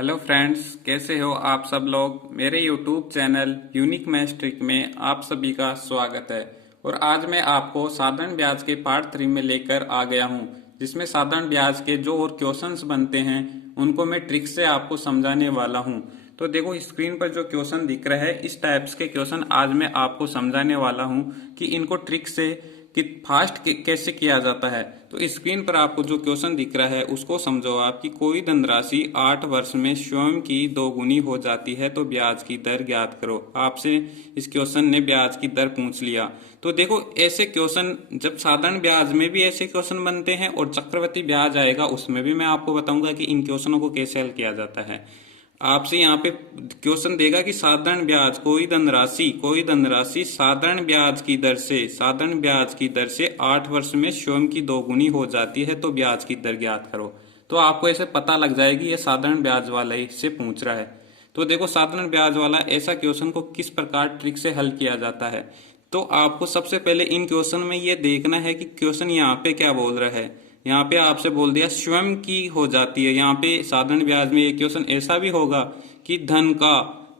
Hello friends, कैसे हो आप सब लोग। मेरे YouTube channel unique maths trick में आप सभी का स्वागत है। और आज मैं आपको साधारण ब्याज के पार्ट 3 में लेकर आ गया हूं, जिसमें साधारण ब्याज के जो और क्वेश्चंस बनते हैं उनको मैं ट्रिक से आपको समझाने वाला हूं। तो देखो, स्क्रीन पर जो क्वेश्चन दिख रहा है, इस टाइप्स के क्वेश्चन आज मैं आपको समझाने वाला हूं कि इनको ट्रिक से कि कैसे किया जाता है। तो स्क्रीन पर आपको जो क्वेश्चन दिख रहा है उसको समझो आप कि कोई धनराशि 8 वर्ष में स्वयं की दोगुनी हो जाती है तो ब्याज की दर ज्ञात करो। आपसे इस क्वेश्चन ने ब्याज की दर पूछ लिया। तो देखो, ऐसे क्वेश्चन जब साधारण ब्याज में भी ऐसे क्वेश्चन बनते हैं और चक्रवृद्धि ब्याज आएगा उसमें भी मैं आपको बताऊंगा कि इन क्वेश्चनों को कैसे हल किया जाता है। आपसे यहाँ पे क्वेश्चन देगा कि साधारण ब्याज कोई धनराशि साधारण ब्याज की दर से 8 वर्ष में स्वयं की दोगुनी हो जाती है तो ब्याज की दर ज्ञात करो। तो आपको ऐसे पता लग जाएगी ये साधारण ब्याज वाला ही से पूछ रहा है। तो देखो, साधारण ब्याज वाला ऐसा क्वेश्चन को किस प्रकार ट्रिक से हल किया जाता है। तो आपको सबसे पहले इन क्वेश्चन में ये देखना है कि क्वेश्चन यहाँ पे क्या बोल रहा है। यहाँ पे आपसे बोल दिया स्वयं की हो जाती है। यहाँ पे साधारण ब्याज में ये क्वेश्चन ऐसा भी होगा कि धन का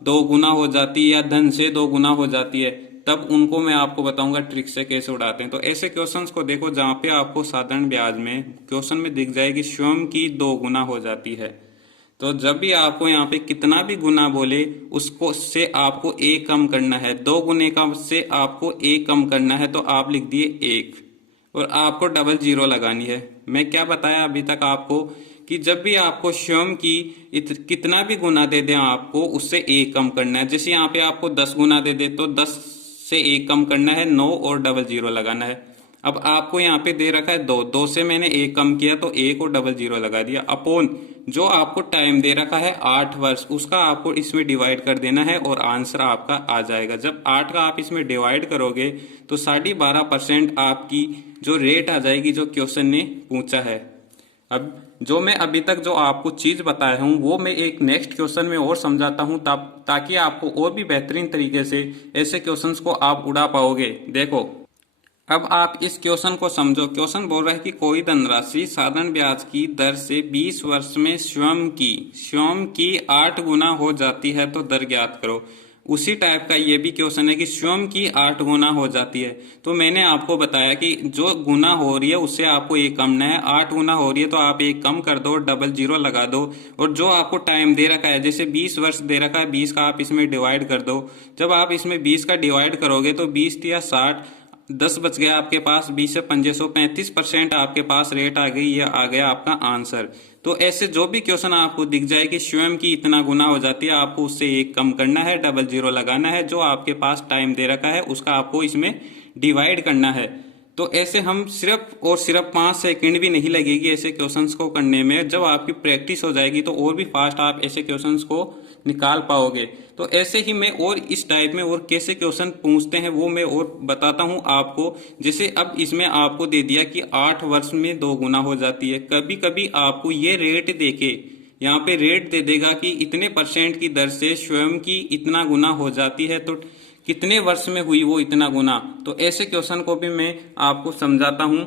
2 गुना हो जाती है या धन से 2 गुना हो जाती है, तब उनको मैं आपको बताऊंगा ट्रिक से कैसे उड़ाते हैं। तो ऐसे क्वेश्चंस को देखो जहाँ पे आपको साधारण ब्याज में क्वेश्चन में दिख जाए कि स्वयं की 2 गुना हो जाती है, तो जब भी आपको यहाँ पे कितना भी गुना बोले उसको से आपको एक कम करना है। 2 गुने का से आपको एक कम करना है, तो आप लिख दिए 1 और आपको डबल जीरो लगानी है। मैं क्या बताया अभी तक आपको कि जब भी आपको स्वयं की कितना भी गुना दे दे आपको उससे एक कम करना है। जैसे यहाँ पे आपको 10 गुना दे दे तो 10 से एक कम करना है 9 और डबल जीरो लगाना है। अब आपको यहाँ पे दे रखा है 2 से मैंने एक कम किया तो 1 और डबल जीरो लगा दिया। अपोन जो आपको टाइम दे रखा है 8 वर्ष, उसका आपको इसमें डिवाइड कर देना है और आंसर आपका आ जाएगा। जब 8 का आप इसमें डिवाइड करोगे तो 12.5% आपकी जो रेट आ जाएगी जो क्वेश्चन ने पूछा है। अब जो मैं अभी तक जो आपको चीज बताया हूं वो मैं एक नेक्स्ट क्वेश्चन में और समझाता हूं ताकि आपको और भी बेहतरीन तरीके से ऐसे क्वेश्चंस को आप उड़ा पाओगे। देखो, अब आप इस क्वेश्चन को समझो। क्वेश्चन बोल रहा है कि कोई धनराशि साधारण ब्याज की दर से 20 वर्ष में स्वयं की 8 गुना हो जाती है तो दर ज्ञात करो। उसी टाइप का ये भी क्वेश्चन है कि स्वयं की 8 गुना हो जाती है। तो मैंने आपको बताया कि जो गुना हो रही है उससे आपको एक कमना है। 8 गुना हो रही है तो आप एक कम कर दो, डबल जीरो लगा दो। और जो आपको टाइम दे रखा है, जैसे 20 वर्ष दे रखा है, 20 का आप इसमें डिवाइड कर दो। जब आप इसमें 20 का डिवाइड करोगे तो 20 या 60, 10 बच गया आपके पास। 20 से 5 35% आपके पास रेट आ गई। यह आ गया आपका आंसर। तो ऐसे जो भी क्वेश्चन आपको दिख जाए कि स्वयं की इतना गुना हो जाती है, आपको उससे एक कम करना है, डबल जीरो लगाना है। जो आपके पास टाइम दे रखा है उसका आपको इसमें डिवाइड करना है। तो ऐसे हम सिर्फ 5 सेकंड भी नहीं लगेगी ऐसे क्वेश्चंस को करने में। जब आपकी प्रैक्टिस हो जाएगी तो और भी फास्ट आप ऐसे क्वेश्चंस को निकाल पाओगे। तो ऐसे ही मैं और इस टाइप में और कैसे क्वेश्चन पूछते हैं वो मैं और बताता हूं आपको। जैसे अब इसमें आपको दे दिया कि 8 वर्ष में 2 गुना हो जाती है। कभी कभी आपको ये रेट देके यहाँ पे रेट दे देगा कि इतने % की दर से स्वयं की इतना गुना हो जाती है, तो कितने वर्ष में हुई वो इतना गुना। तो ऐसे क्वेश्चन को भी मैं आपको समझाता हूं।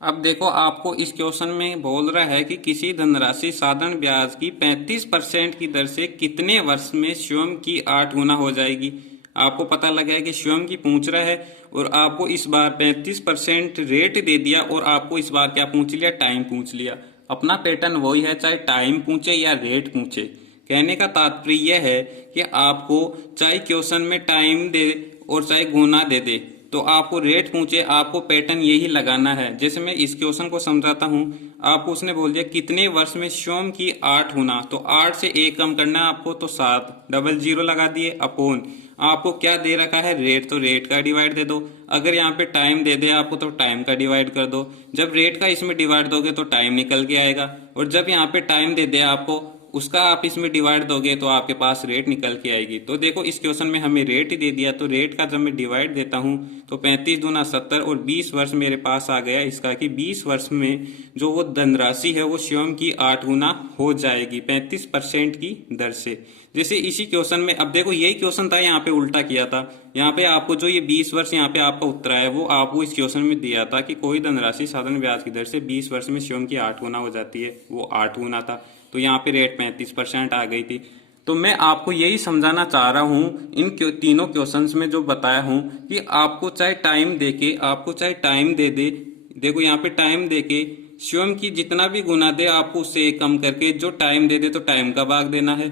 अब देखो, आपको इस क्वेश्चन में बोल रहा है कि किसी धनराशि साधारण ब्याज की 35% की दर से कितने वर्ष में स्वयं की 8 गुना हो जाएगी। आपको पता लगा है कि स्वयं की पूछ रहा है और आपको इस बार 35% रेट दे दिया और आपको इस बार क्या पूछ लिया, टाइम पूछ लिया। अपना पैटर्न वही है, चाहे टाइम पूछे या रेट पूछे। कहने का तात्पर्य यह है कि आपको चाहे क्वेश्चन में टाइम दे और चाहे गुना दे दे, तो आपको रेट पूछे, आपको पैटर्न यही लगाना है। जैसे मैं इस क्वेश्चन को समझाता हूं, आपको उसने बोल दिया कितने वर्ष में स्वयं की 8 गुना, तो 8 से एक कम करना है आपको, तो 7, डबल जीरो लगा दिए। अपोन आपको क्या दे रखा है, रेट, तो रेट का डिवाइड दे दो। अगर यहाँ पे टाइम दे दे आपको तो टाइम का डिवाइड कर दो। जब रेट का इसमें डिवाइड दोगे तो टाइम निकल के आएगा, और जब यहाँ पे टाइम दे दे आपको उसका आप इसमें डिवाइड दोगे तो आपके पास रेट निकल के आएगी। तो देखो, इस क्वेश्चन में हमें रेट ही दे दिया, तो रेट का जब मैं डिवाइड देता हूं तो 35 दूना 70 और 20 वर्ष मेरे पास आ गया इसका कि 20 वर्ष में जो वो धनराशि है वो स्वयं की 8 गुना हो जाएगी 35% की दर से। जैसे इसी क्वेश्चन में अब देखो, यही क्वेश्चन था, यहाँ पे उल्टा किया था। यहाँ पे आपको जो ये 20 वर्ष यहाँ पे आपका उत्तर है वो आपको इस क्वेश्चन में दिया था कि कोई धनराशि साधारण ब्याज की दर से 20 वर्ष में स्वयं की 8 गुना हो जाती है, वो 8 गुना था। तो यहाँ पे रेट 35% आ गई थी। तो मैं आपको यही समझाना चाह रहा हूँ इन तीनों क्वेश्चंस में जो बताया हूँ कि आपको चाहे टाइम देके, आपको चाहे टाइम दे दे, देखो यहाँ पे टाइम देके स्वयं की जितना भी गुना दे आपको उससे एक कम करके जो टाइम दे दे तो टाइम का भाग देना है।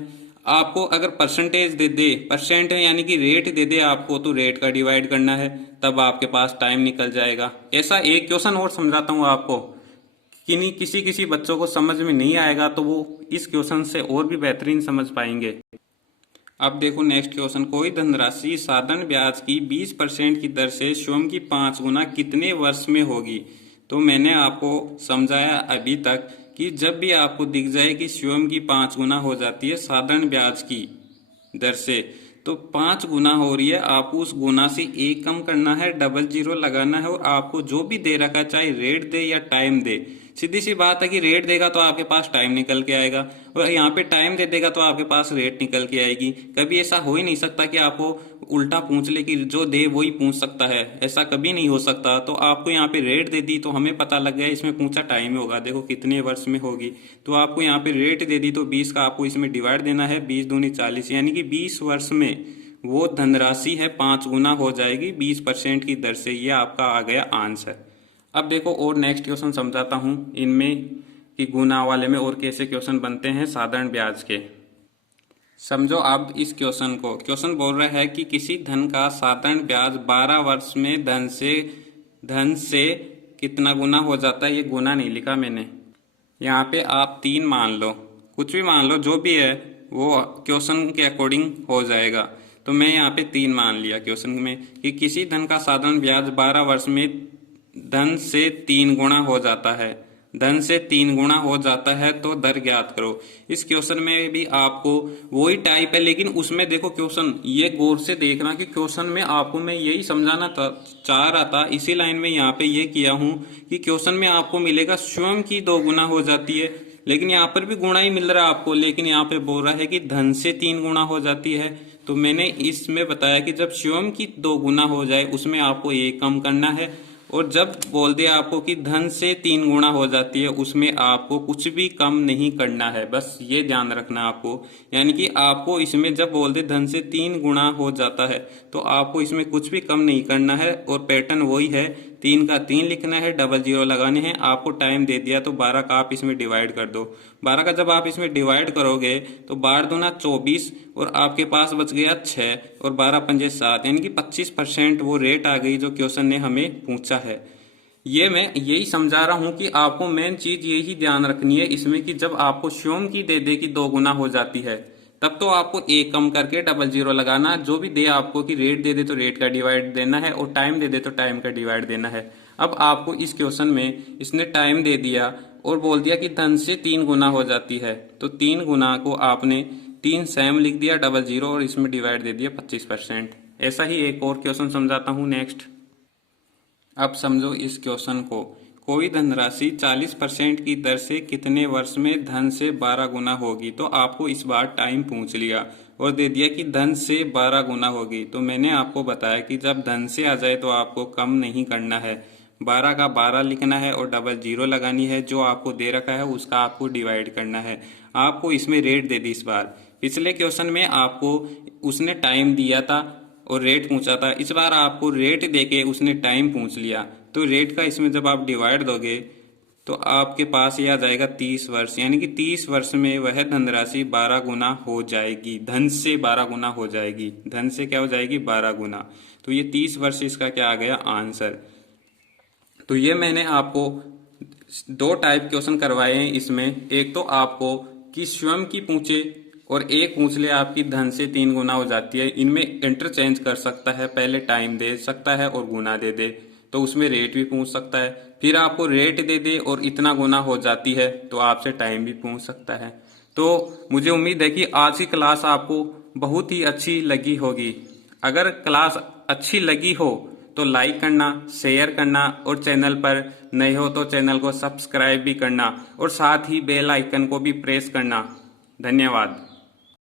आपको अगर परसेंटेज दे दे, परसेंट है यानी कि रेट दे दे आपको, तो रेट का डिवाइड करना है, तब आपके पास टाइम निकल जाएगा। ऐसा एक क्वेश्चन और समझाता हूँ आपको, किसी किसी बच्चों को समझ में नहीं आएगा तो वो इस क्वेश्चन से और भी बेहतरीन समझ पाएंगे। अब देखो नेक्स्ट क्वेश्चन, कोई धनराशि साधारण ब्याज की 20% की दर से स्वयं की 5 गुना कितने वर्ष में होगी। तो मैंने आपको समझाया अभी तक कि जब भी आपको दिख जाए कि स्वयं की 5 गुना हो जाती है साधारण ब्याज की दर से, तो 5 गुना हो रही है, आपको उस गुना से एक कम करना है, डबल जीरो लगाना है, और आपको जो भी दे रखा है चाहे रेट दे या टाइम दे, सीधी सी बात है कि रेट देगा तो आपके पास टाइम निकल के आएगा, और यहाँ पे टाइम दे देगा तो आपके पास रेट निकल के आएगी। कभी ऐसा हो ही नहीं सकता कि आपको उल्टा पूछ ले कि जो दे वही पूछ सकता है, ऐसा कभी नहीं हो सकता। तो आपको यहाँ पे रेट दे दी तो हमें पता लग गया इसमें पूछा टाइम होगा, देखो कितने वर्ष में होगी। तो आपको यहाँ पे रेट दे दी तो 20 का आपको इसमें डिवाइड देना है, 20 दूनी 40, यानी कि 20 वर्ष में वो धनराशि है 5 गुना हो जाएगी 20% की दर से। ये आपका आ गया आंसर। अब देखो और नेक्स्ट क्वेश्चन समझाता हूं इनमें कि गुना वाले में और कैसे क्वेश्चन बनते हैं साधारण ब्याज के। समझो आप इस क्वेश्चन को, क्वेश्चन बोल रहा है कि किसी धन का साधारण ब्याज 12 वर्ष में धन से कितना गुना हो जाता है। ये गुना नहीं लिखा मैंने, यहाँ पे आप 3 मान लो, कुछ भी मान लो, जो भी है वो क्वेश्चन के अकॉर्डिंग हो जाएगा। तो मैं यहाँ पे 3 मान लिया क्वेश्चन में कि किसी धन का साधारण ब्याज 12 वर्ष में धन से 3 गुना हो जाता है, धन से 3 गुना हो जाता है, तो दर ज्ञात करो। इस क्वेश्चन में भी आपको वही टाइप है, लेकिन उसमें देखो क्वेश्चन ये गौर से देखना कि क्वेश्चन में आपको मैं यही समझाना चाह रहा था, इसी लाइन में यहाँ पे ये किया हूँ कि क्वेश्चन में आपको मिलेगा स्वयं की 2 गुना हो जाती है, लेकिन यहाँ पर भी गुना ही मिल रहा है आपको, लेकिन यहाँ पे बोल रहा है कि धन से 3 गुना हो जाती है। तो मैंने इसमें बताया कि जब स्वयं की 2 गुना हो जाए उसमें आपको एक कम करना है, और जब बोल दिया आपको कि धन से 3 गुना हो जाती है उसमें आपको कुछ भी कम नहीं करना है, बस ये ध्यान रखना आपको। यानी कि आपको इसमें जब बोल दे धन से 3 गुना हो जाता है तो आपको इसमें कुछ भी कम नहीं करना है, और पैटर्न वही है, 3 का 3 लिखना है, डबल जीरो लगाने हैं। आपको टाइम दे दिया तो 12 का आप इसमें डिवाइड कर दो। 12 का जब आप इसमें डिवाइड करोगे तो 12 दूना 24, और आपके पास बच गया 6, और 12 पंजे 7, यानी कि 25% वो रेट आ गई जो क्वेश्चन ने हमें पूछा है। ये मैं यही समझा रहा हूं कि आपको मेन चीज यही ध्यान रखनी है इसमें कि जब आपको स्वयं की दे दे कि 2 गुना हो जाती है तब तो आपको एक कम करके डबल जीरो लगाना, जो भी दे आपको कि रेट दे दे तो रेट का डिवाइड देना है, और टाइम दे दे तो टाइम का डिवाइड देना है। अब आपको इस क्वेश्चन में इसने टाइम दे दिया और बोल दिया कि धन से 3 गुना हो जाती है, तो 3 गुना को आपने 3 सेम लिख दिया, डबल जीरो, और इसमें डिवाइड दे दिया 25%। ऐसा ही एक और क्वेश्चन समझाता हूँ नेक्स्ट। अब समझो इस क्वेश्चन को, कोई धनराशि 40% की दर से कितने वर्ष में धन से 12 गुना होगी। तो आपको इस बार टाइम पूछ लिया और दे दिया कि धन से 12 गुना होगी। तो मैंने आपको बताया कि जब धन से आ जाए तो आपको कम नहीं करना है, 12 का 12 लिखना है और डबल जीरो लगानी है, जो आपको दे रखा है उसका आपको डिवाइड करना है। आपको इसमें रेट दे दी इस बार, पिछले क्वेश्चन में आपको उसने टाइम दिया था और रेट पूछा था, इस बार आपको रेट देके उसने टाइम पूछ लिया, तो रेट का इसमें जब आप डिवाइड दोगे तो आपके पास ये आ जाएगा 30 वर्ष, यानी कि 30 वर्ष में वह धनराशि 12 गुना हो जाएगी, धन से 12 गुना हो जाएगी, धन से क्या हो जाएगी 12 गुना। तो ये 30 वर्ष इसका क्या आ गया आंसर। तो ये मैंने आपको 2 टाइप क्वेश्चन करवाए हैं इसमें, एक तो आपको कि स्वयं की पूछे और एक पूछ ले आपकी धन से 3 गुना हो जाती है। इनमें इंटरचेंज कर सकता है, पहले टाइम दे सकता है और गुना दे दे, तो उसमें रेट भी पूछ सकता है। फिर आपको रेट दे दे और इतना गुना हो जाती है तो आपसे टाइम भी पूछ सकता है। तो मुझे उम्मीद है कि आज की क्लास आपको बहुत ही अच्छी लगी होगी। अगर क्लास अच्छी लगी हो तो लाइक करना, शेयर करना, और चैनल पर नए हो तो चैनल को सब्सक्राइब भी करना, और साथ ही बेल आइकन को भी प्रेस करना। धन्यवाद।